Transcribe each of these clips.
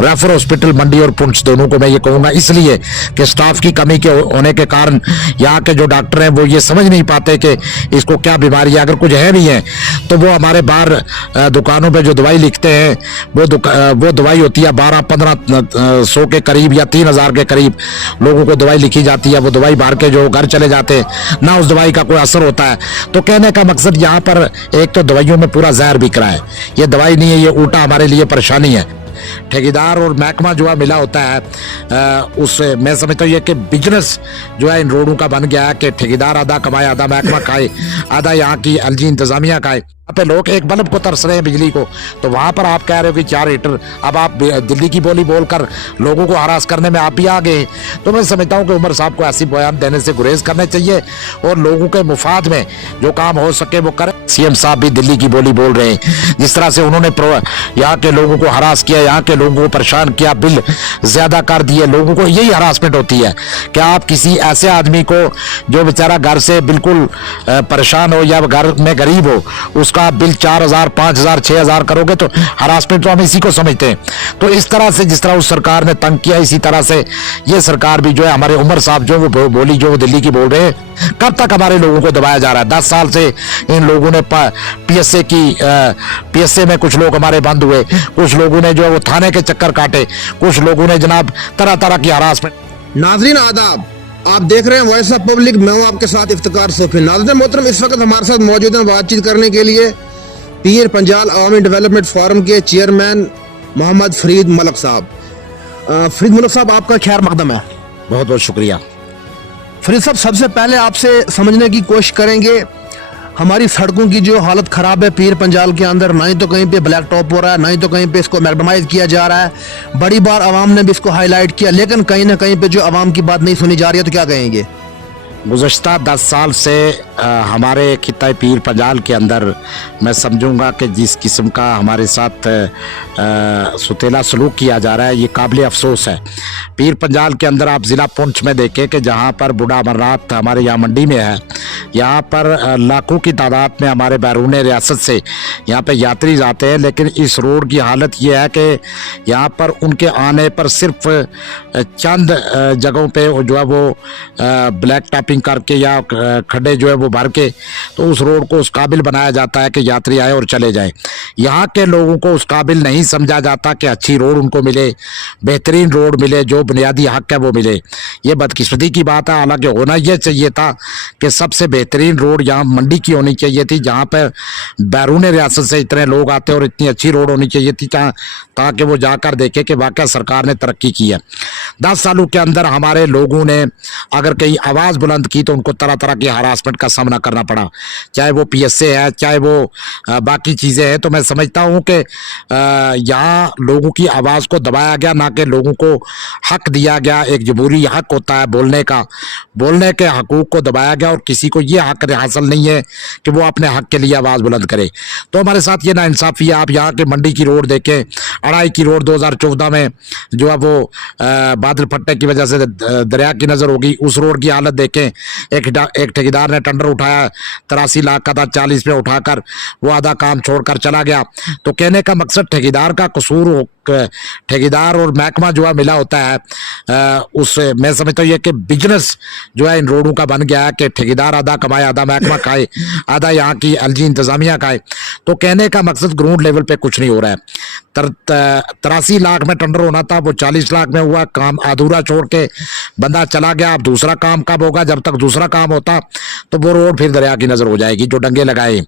Refer hospital मंडी और पुंछ दोनों को मैं ये कहूँगा, इसलिए कि स्टाफ की कमी के होने के कारण यहाँ के जो डॉक्टर हैं वो ये समझ नहीं पाते कि इसको क्या बीमारी है। अगर कुछ है भी है तो वो हमारे बाहर दुकानों पे जो दवाई लिखते हैं वो दवाई होती है 1200-1500 के करीब या 3000 के करीब लोगों को दवाई लिखी जाती है। वो दवाई बाहर के जो घर चले जाते हैं ना उस दवाई का कोई असर होता है। तो कहने का मकसद यहाँ पर एक तो दवाइयों में पूरा जहर बिक रहा है, ये दवाई नहीं है, ये उल्टा हमारे लिए परेशानी है। ठेकेदार और महकमा जो है मिला होता है उससे मैं समझता हूँ ये कि बिजनेस जो है इन रोडों का बन गया है कि ठेकेदार आधा कमाए, आधा महकमा खाए, आधा यहाँ की एलजी इंतजामिया खाए। पे लोग एक बल्ब को तरस रहे हैं बिजली को, तो वहां पर आप कह रहे हो कि 4 हीटर। अब आप दिल्ली की बोली बोलकर लोगों को हरास करने में आप भी आ गए। तो मैं समझता हूं कि उमर साहब को ऐसी बयान देने से गुरेज करने चाहिए और लोगों के मुफाद में जो काम हो सके वो करें। सीएम साहब भी दिल्ली की बोली बोल रहे हैं, जिस तरह से उन्होंने यहाँ के लोगों को हरास किया, यहाँ के लोगों को परेशान किया, बिल ज्यादा कर दिए। लोगों को यही हरासमेंट होती है कि आप किसी ऐसे आदमी को जो बेचारा घर से बिल्कुल परेशान हो या घर में गरीब हो, उसका आप बिल 4000, 5000, 6000 करोगे तो हरासमेंट तो हम इसी को समझते हैं। तो इस तरह से जिस तरह उस सरकार ने तंग किया, इसी तरह से ये सरकार भी जो है हमारे उमर साहब जो वो बोली जो वो दिल्ली की बोल रहे हैं। कब तक हमारे लोगों को दबाया जा रहा है? 10 साल से इन लोगों ने पीएसए में कुछ लोग हमारे बंद हुए, कुछ लोगों ने जो है वो थाने के चक्कर काटे, कुछ लोगों ने जनाब तरह तरह की हरासमेंट। नाजरीन आदाब, आप देख रहे हैं वॉइस ऑफ पब्लिक। मैं हूं आपके साथ इफ्तिकार सोफी। नाज़रीन मोहतरम, इस वक्त हमारे साथ मौजूद हैं बातचीत करने के लिए पीर पंजाल अवामी डेवलपमेंट फोरम के चेयरमैन मोहम्मद फरीद मलक साहब। फरीद मलक साहब, आपका खैर मकदम है। बहुत बहुत शुक्रिया। फरीद साहब, सबसे पहले आपसे समझने की कोशिश करेंगे हमारी सड़कों की जो हालत ख़राब है पीर पंजाल के अंदर। ना ही तो कहीं पे ब्लैक टॉप हो रहा है, ना ही तो कहीं पे इसको मैग्नेमाइज किया जा रहा है। बड़ी बार आवाम ने भी इसको हाईलाइट किया, लेकिन कहीं ना कहीं पे जो आवाम की बात नहीं सुनी जा रही है। तो क्या कहेंगे? गुज़श्ता 10 साल से हमारे खित्ता पीर पंजाल के अंदर मैं समझूंगा कि जिस किस्म का हमारे साथ सुतेला सलूक किया जा रहा है ये काबिल अफसोस है। पीर पंजाल के अंदर आप ज़िला पुंछ में देखें कि जहाँ पर बूढ़ा अमरनाथ हमारे यहाँ मंडी में है, यहाँ पर लाखों की तादाद में हमारे बैरून रियासत से यहाँ पे यात्री जाते हैं, लेकिन इस रोड की हालत ये है कि यहाँ पर उनके आने पर सिर्फ चंद जगहों पे जो है वो ब्लैक टॉपिंग करके या खड्डे जो है वो भर के तो उस रोड को उस काबिल बनाया जाता है कि यात्री आए और चले जाएं। यहाँ के लोगों को उस काबिल नहीं समझा जाता कि अच्छी रोड उनको मिले, बेहतरीन रोड मिले, जो बुनियादी हक है वो मिले। ये बदकिस्मती की बात है। हालांकि होना यह चाहिए था कि सबसे बेहतरीन रोड यहाँ मंडी की होनी चाहिए थी, जहाँ पर बैरून रियासत से इतने लोग आते और इतनी अच्छी रोड होनी चाहिए थी ताकि वो जाकर देखे कि वाकई सरकार ने तरक्की की है। 10 सालों के अंदर हमारे लोगों ने अगर कहीं आवाज़ बुलंद की तो उनको तरह तरह की हरासमेंट का सामना करना पड़ा, चाहे वो पीएसए है, चाहे वो बाकी चीज़ें हैं। तो मैं समझता हूँ कि यहाँ लोगों की आवाज़ को दबाया गया, ना कि लोगों को हक दिया गया। एक जमहूरी हक होता है बोलने का, बोलने के हकूक़ को दबाया गया और किसी को ये हक हासिल नहीं है कि वो अपने हक के लिए आवाज़ बुलंद करे। तो हमारे साथ ये नाइंसाफ़ी है। आप यहाँ के मंडी की रोड देखें, अड़ाई की रोड 2014 में जो है वो बादल फटने की वजह से दरिया की नज़र होगी, उस रोड की हालत देखें। एक ठेकेदार ने टेंडर उठाया, 83 लाख का था, 40 पे उठाकर वो आधा काम छोड़कर चला गया। तो कहने का मकसद ठेकेदार का कसूर हो, ठेकेदार और महकमा जो है मिला होता है उससे मैं समझता हूँ ये कि बिजनेस जो है इन रोडों का बन गया है कि ठेकेदार आधा कमाए, आधा महकमा खाए, आधा यहाँ की एलजी इंतजामिया खाए। तो कहने का मकसद ग्राउंड लेवल पे कुछ नहीं हो रहा है। 83 लाख में टेंडर होना था, वो 40 लाख में हुआ, काम अधूरा छोड़ के बंदा चला गया। अब दूसरा काम कब होगा? जब तक दूसरा काम होता तो वो रोड फिर दरिया की नज़र हो जाएगी जो डंगे लगाए।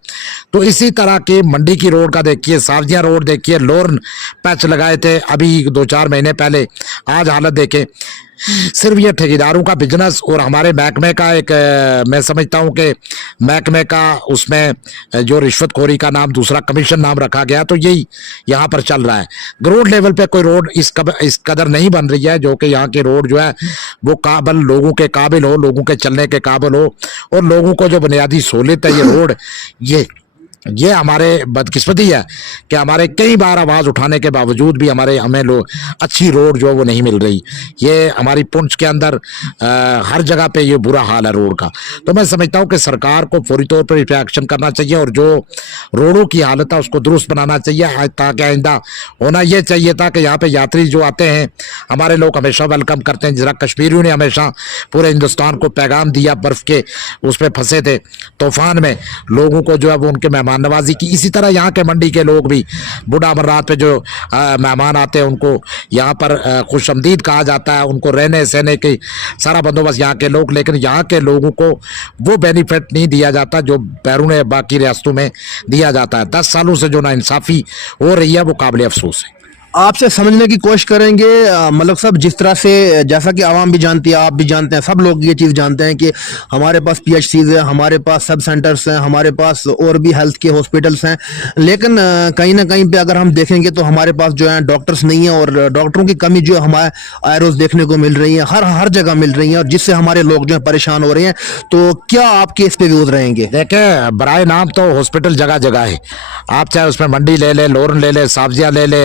तो इसी तरह की मंडी की रोड का देखिए, सावजियाँ रोड देखिए, लोरन पैच लगाए थे अभी 2-4 महीने पहले, आज हालत देखें। सिर्फ ये ठेकेदारों का बिजनेस और हमारे महकमे का एक मैं समझता हूँ कि महकमे का उसमें जो रिश्वतखोरी का नाम दूसरा कमीशन नाम रखा गया, तो यही यहाँ पर चल रहा है। ग्राउंड लेवल पे कोई रोड इस कदर नहीं बन रही है जो कि यहाँ की रोड जो है वो काबिल लोगों के काबिल हो, लोगों के चलने के काबिल हो और लोगों को जो बुनियादी सहूलियत है ये रोड ये हमारे बदकिस्मती है कि हमारे कई बार आवाज़ उठाने के बावजूद भी हमें लोग अच्छी रोड जो है वो नहीं मिल रही। ये हमारी पुंछ के अंदर हर जगह पे ये बुरा हाल है रोड का। तो मैं समझता हूँ कि सरकार को फौरी तौर पर इस पे एक्शन करना चाहिए और जो रोडों की हालत है उसको दुरुस्त बनाना चाहिए, ताकि आइंदा होना ये चाहिए था कि यहाँ पे यात्री जो आते हैं हमारे लोग हमेशा वेलकम करते हैं। जरा कश्मीरियों ने हमेशा पूरे हिंदुस्तान को पैगाम दिया, बर्फ़ के उस पर फंसे थे तूफान में, लोगों को जो है वो उनके मेहमान नवाजी की। इसी तरह यहाँ के मंडी के लोग भी बूढ़ा अमरनाथ पे जो मेहमान आते हैं उनको यहाँ पर खुशआमदीद कहा जाता है, उनको रहने सहने के सारा बंदोबस्त यहाँ के लोग, लेकिन यहाँ के लोगों को वो बेनिफिट नहीं दिया जाता जो बैरून बाकी रियासतों में दिया जाता है। 10 सालों से जो नाइंसाफ़ी हो रही है वो काबिल अफसोस है। आपसे समझने की कोशिश करेंगे मलक साहब, जिस तरह से, जैसा कि आवाम भी जानती है, आप भी जानते हैं, सब लोग ये चीज़ जानते हैं कि हमारे पास PHCs है, हमारे पास सब सेंटर्स हैं, हमारे पास और भी हेल्थ के हॉस्पिटल्स हैं, लेकिन कहीं ना कहीं पे अगर हम देखेंगे तो हमारे पास जो है डॉक्टर्स नहीं है और डॉक्टरों की कमी जो हमारे आए रोज़ देखने को मिल रही है, हर जगह मिल रही है, और जिससे हमारे लोग जो है परेशान हो रहे हैं। तो क्या आपके इस पे व्यूज़ रहेंगे? देखें, बराए नाम तो हॉस्पिटल जगह जगह है। आप चाहे उसमें मंडी ले ले, लोरन ले ले, साब्जिया ले ले,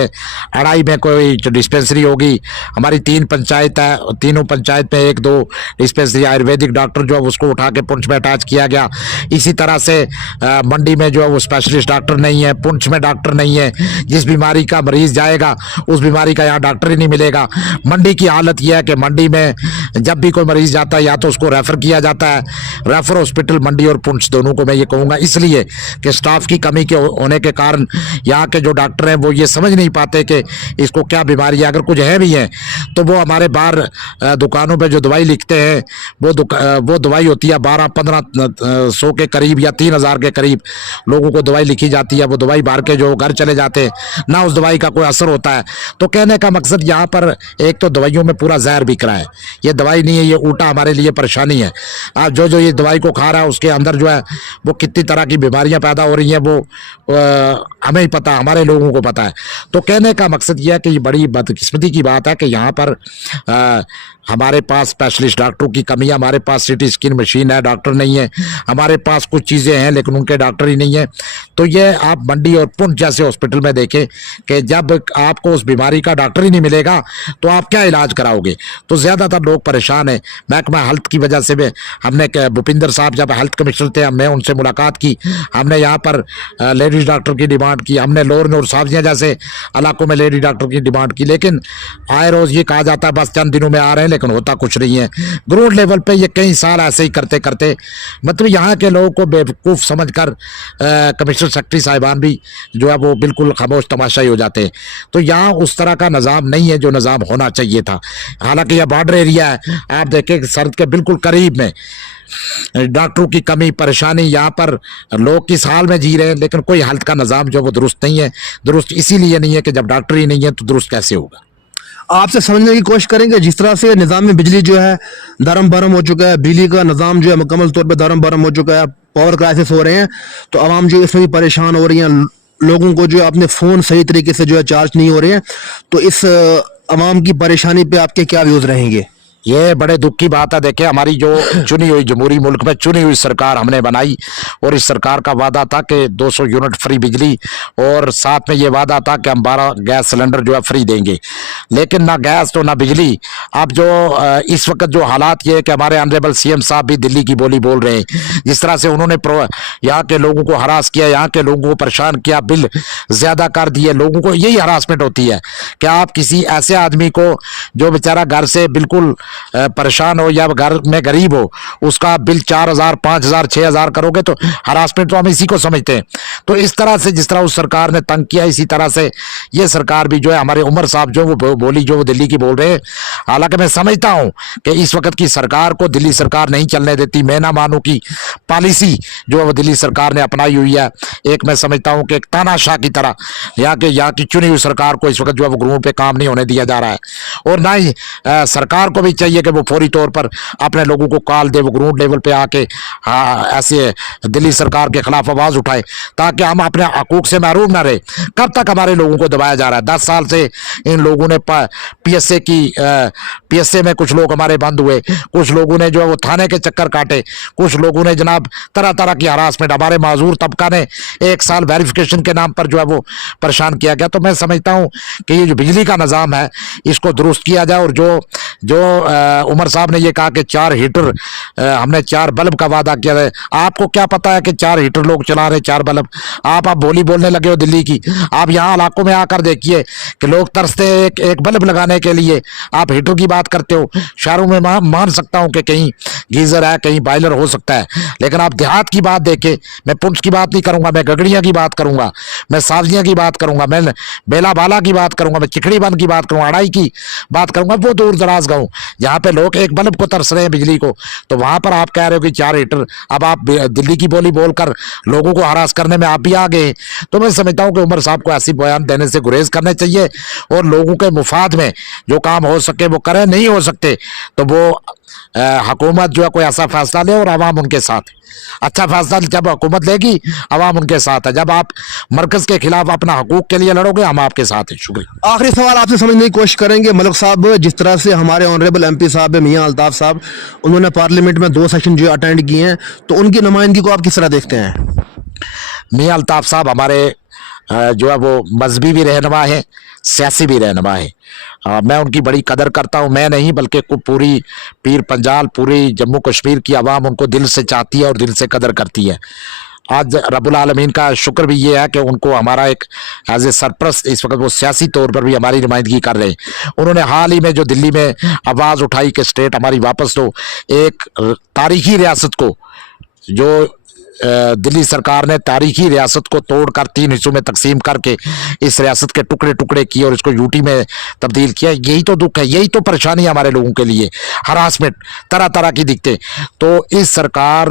अड़ाई में कोई डिस्पेंसरी होगी। हमारी 3 पंचायत है, तीनों पंचायत में 1-2 डिस्पेंसरी आयुर्वेदिक डॉक्टर जो है उसको उठा के पुंछ में अटैच किया गया। इसी तरह से मंडी में जो है वो स्पेशलिस्ट डॉक्टर नहीं है, पुंछ में डॉक्टर नहीं है। जिस बीमारी का मरीज जाएगा उस बीमारी का यहाँ डॉक्टर ही नहीं मिलेगा। मंडी की हालत यह है कि मंडी में जब भी कोई मरीज जाता है या तो उसको रेफ़र किया जाता है, रेफर हॉस्पिटल मंडी और पुंछ दोनों को मैं ये कहूँगा, इसलिए कि स्टाफ की कमी के होने के कारण यहाँ के जो डॉक्टर हैं वो ये समझ नहीं पाते कि इसको क्या बीमारी है। अगर कुछ है भी है तो वो हमारे बाहर दुकानों पे जो दवाई लिखते हैं वो दवाई होती है 1200-1500 के करीब या 3000 के करीब लोगों को दवाई लिखी जाती है। वो दवाई बाहर के जो घर चले जाते हैं ना, उस दवाई का कोई असर होता है। तो कहने का मकसद यहाँ पर एक तो दवाइयों में पूरा जहर बिक रहा है। ये दवाई नहीं है, ये उल्टा हमारे लिए परेशानी है। आज जो ये दवाई को खा रहा है उसके अंदर जो है वो कितनी तरह की बीमारियां पैदा हो रही हैं वो हमें ही पता, हमारे लोगों को पता है। तो कहने का मकसद यह है कि ये बड़ी बदकिस्मती की बात है कि यहाँ पर हमारे पास स्पेशलिस्ट डॉक्टरों की कमी है। हमारे पास सिटी स्कैन मशीन है, डॉक्टर नहीं है। हमारे पास कुछ चीज़ें हैं लेकिन उनके डॉक्टर ही नहीं है। तो ये आप मंडी और पुंछ जैसे हॉस्पिटल में देखें कि जब आपको उस बीमारी का डॉक्टर ही नहीं मिलेगा तो आप क्या इलाज कराओगे। तो ज़्यादातर लोग परेशान हैं। महकमा हेल्थ की वजह से भी हमने भूपिंदर साहब जब हेल्थ कमिश्नर थे, मैं उनसे मुलाकात की, हमने यहाँ पर लेडीज़ डॉक्टर की डिमांड की, हमने लोरन और साब्जिया जैसे इलाकों में लेडी डॉक्टर की डिमांड की। लेकिन आए रोज़ ये कहा जाता है बस चंद दिनों में आ रहे हैं, लेकिन होता कुछ नहीं है। ग्राउंड लेवल पे ये कई साल ऐसे ही करते करते मतलब यहाँ के लोगों को बेवकूफ़ समझकर कमिश्नर सेक्रेटरी साहिबान भी जो है वो बिल्कुल खामोश तमाशा ही हो जाते हैं। तो यहाँ उस तरह का निज़ाम नहीं है जो निज़ाम होना चाहिए था। हालांकि यह बॉर्डर एरिया है, आप देखें सरहद के बिल्कुल करीब में डॉक्टरों की कमी परेशानी, यहाँ पर लोग किस हाल में जी रहे हैं, लेकिन कोई हेल्थ का निज़ाम जो वो दुरुस्त नहीं है। दुरुस्त इसीलिए नहीं है कि जब डॉक्टर ही नहीं है तो दुरुस्त कैसे होगा। आपसे समझने की कोशिश करेंगे, जिस तरह से निज़ाम में बिजली जो है धर्म भरम हो चुका है, बिजली का निज़ाम जो है मुकम्मल तौर पे धर्म भरम हो चुका है, पावर क्राइसिस हो रहे हैं, तो आवाम जो इसमें भी परेशान हो रही हैं। लोगों को जो अपने फ़ोन सही तरीके से जो है चार्ज नहीं हो रहे हैं। तो इस आवाम की परेशानी पे आपके क्या व्यूज़ रहेंगे? ये बड़े दुख की बात है। देखिए, हमारी जो चुनी हुई जमहूरी मुल्क में चुनी हुई सरकार हमने बनाई और इस सरकार का वादा था कि 200 यूनिट फ्री बिजली और साथ में ये वादा था कि हम 12 गैस सिलेंडर जो है फ्री देंगे। लेकिन ना गैस तो ना बिजली। अब जो इस वक्त जो हालात ये है कि हमारे ऑनरेबल CM साहब भी दिल्ली की बोली बोल रहे हैं। जिस तरह से उन्होंने यहाँ के लोगों को हरास किया, यहाँ के लोगों को परेशान किया, बिल ज़्यादा कर दिए, लोगों को यही हरासमेंट होती है कि आप किसी ऐसे आदमी को जो बेचारा घर से बिल्कुल परेशान हो या घर में गरीब हो, उसका बिल 4000, 5000, 6000 करोगे तो हरासमेंट तो हम इसी को समझते हैं। तो इस तरह से जिस तरह उस सरकार ने तंग किया, इसी तरह से ये सरकार भी जो है, हमारे उमर साहब जो वो बोली जो वो दिल्ली की बोल रहे हैं। हालांकि मैं समझता हूँ कि इस वक्त की सरकार को दिल्ली सरकार नहीं चलने देती। मैं ना मानूं की पॉलिसी जो है वो दिल्ली सरकार ने अपनाई हुई है। एक मैं समझता हूँ कि एक तानाशाह की तरह यहाँ की चुनी हुई सरकार को इस वक्त जो है वो गृहों पे काम नहीं होने दिया जा रहा है और ना ही सरकार को भी चाहिए कि वो फौरी तौर पर अपने लोगों को कॉल दे, वो ग्राउंड लेवल पे आके ऐसे दिल्ली सरकार के खिलाफ आवाज उठाए, ताकि हम अपने हकूक से महरूम ना रहे। कब तक हमारे लोगों को दबाया जा रहा है? 10 साल से इन लोगों ने पीएसए में कुछ लोग हमारे बंद हुए, कुछ लोगों ने जो है वो थाने के चक्कर काटे, कुछ लोगों ने जनाब तरह तरह की हरासमेंट, हमारे माजूर तबका ने 1 साल वेरिफिकेशन के नाम पर जो है वो परेशान किया गया। तो मैं समझता हूँ कि ये जो बिजली का निज़ाम है इसको दुरुस्त किया जाए। और जो जो उमर साहब ने ये कहा कि 4 हीटर, हमने 4 बल्ब का वादा किया है, आपको क्या पता है कि 4 हीटर लोग चला रहे, 4 बल्ब? आप बोली बोलने लगे हो दिल्ली की। आप यहाँ इलाकों में आकर देखिए कि लोग तरसते हैं एक बल्ब लगाने के लिए, आप हीटर की बात करते हो। शहरों में मान सकता हूँ कि कहीं गीजर है, कहीं बॉयलर हो सकता है, लेकिन आप देहात की बात देखें, मैं पुंछ की बात नहीं करूंगा, मैं गगड़िया की बात करूंगा, मैं सावजियां की बात करूंगा, मैं बेला बाला की बात करूंगा, मैं चिखड़ी बंद की बात करूंगा, अड़ाई की बात करूंगा, वो दूर दराज गाँव जहाँ पे लोग एक बल्ब को तरस रहे हैं बिजली को, तो वहां पर आप कह रहे हो कि 4 हीटर। अब आप दिल्ली की बोली बोलकर लोगों को हरास करने में आप भी आ गए। तो मैं समझता हूँ कि उमर साहब को ऐसी बयान देने से गुरेज करने चाहिए और लोगों के मुफाद में जो काम हो सके वो करें। नहीं हो सकते तो वो हुकूमत जो है कोई ऐसा फैसला ले और आवाम उनके साथ है। अच्छा फैसला जब हुकूमत लेगी, आवाम उनके साथ है। जब आप मरकज के खिलाफ अपना हकूक के लिए लड़ोगे, हम आपके साथ हैं। शुक्रिया। आखिरी सवाल आपसे समझने की कोशिश करेंगे मलिक साहब, जिस तरह से हमारे ऑनरेबल एमपी साहब है मियां अल्ताफ साहब, उन्होंने पार्लियामेंट में 2 सेशन जो अटेंड किए हैं, तो उनकी नुमाइंदगी को आप किस तरह देखते हैं? मियां अल्ताफ साहब हमारे जो है वो मजहबी भी रहनुमा है, सियासी भी रहनुमा है। मैं उनकी बड़ी कदर करता हूँ। मैं नहीं बल्कि पूरी पीर पंजाल, पूरी जम्मू कश्मीर की आवाम उनको दिल से चाहती है और दिल से कदर करती है। आज रब्बुल आलमीन का शुक्र भी ये है कि उनको हमारा एक एज ए सरप्रस्त इस वक्त वो सियासी तौर पर भी हमारी नुमाइंदगी कर रहे हैं। उन्होंने हाल ही में जो दिल्ली में आवाज़ उठाई कि स्टेट हमारी वापस लो, एक तारीखी रियासत को जो दिल्ली सरकार ने तारीखी रियासत को तोड़कर 3 हिस्सों में तकसीम करके इस रियासत के टुकड़े टुकड़े किए और इसको यूटी में तब्दील किया, यही तो दुख है, यही तो परेशानी है हमारे लोगों के लिए। हरासमेंट तरह तरह की दिखते। तो इस सरकार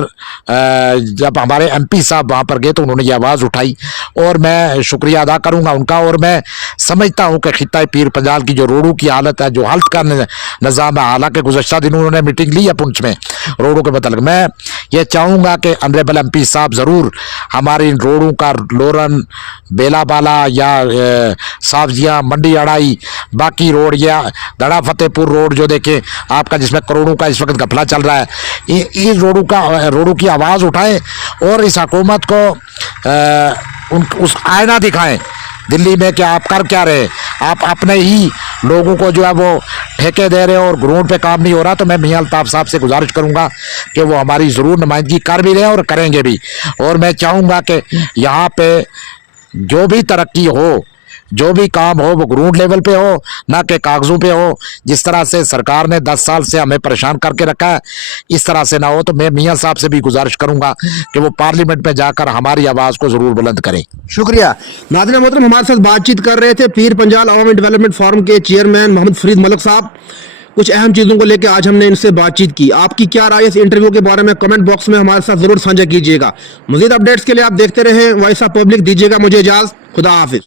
जब हमारे एमपी साहब वहाँ पर गए तो उन्होंने ये आवाज़ उठाई और मैं शुक्रिया अदा करूँगा उनका। और मैं समझता हूँ कि खित्ता पीर पंजाल की जो रोडों की हालत है, जो हालत का निज़ाम है, हालांकि गुज़श्ता दिनों उन्होंने मीटिंग ली है पुंछ में रोडों के मतलब, मैं ये चाहूँगा कि ऑनरेबल एमपी साहब ज़रूर हमारी रोडों का लोरन, बेला बाला या सावजिया, मंडी अड़ाई, बाकी रोड या दड़ा फतेहपुर रोड जो देखें आपका, जिसमें करोड़ों का इस वक्त घपला चल रहा है, इन रोडों की आवाज़ उठाएं और इस हुकूमत को उस आईना दिखाएं दिल्ली में कि आप कर क्या रहे। आप अपने ही लोगों को जो है वो ठेके दे रहे हो और ग्राउंड पे काम नहीं हो रहा। तो मैं मियां अल्ताफ साहब से गुजारिश करूंगा कि वो हमारी ज़रूर नुमाइंदगी कर भी रहे और करेंगे भी। और मैं चाहूँगा कि यहाँ पे जो भी तरक्की हो, जो भी काम हो, वो ग्राउंड लेवल पे हो, ना कि कागज़ों पे हो। जिस तरह से सरकार ने 10 साल से हमें परेशान करके रखा है, इस तरह से ना हो। तो मैं मियां साहब से भी गुजारिश करूंगा कि वो पार्लियामेंट में जाकर हमारी आवाज़ को ज़रूर बुलंद करें। शुक्रिया। नाज़रीन मोहतरम, हमारे साथ बातचीत कर रहे थे पीर पंजाल अवामी डेवलपमेंट फोरम के चेयरमैन मोहम्मद फरीद मलिक साहब। कुछ अहम चीज़ों को लेकर आज हमने इनसे बातचीत की। आपकी क्या राय इस इंटरव्यू के बारे में कमेंट बॉक्स में हमारे साथ जरूर साझा कीजिएगा। मजीद अपडेट्स के लिए आप देखते रहें वॉइस ऑफ पब्लिक। दीजिएगा मुझे इजाज़त। खुदा हाफिज।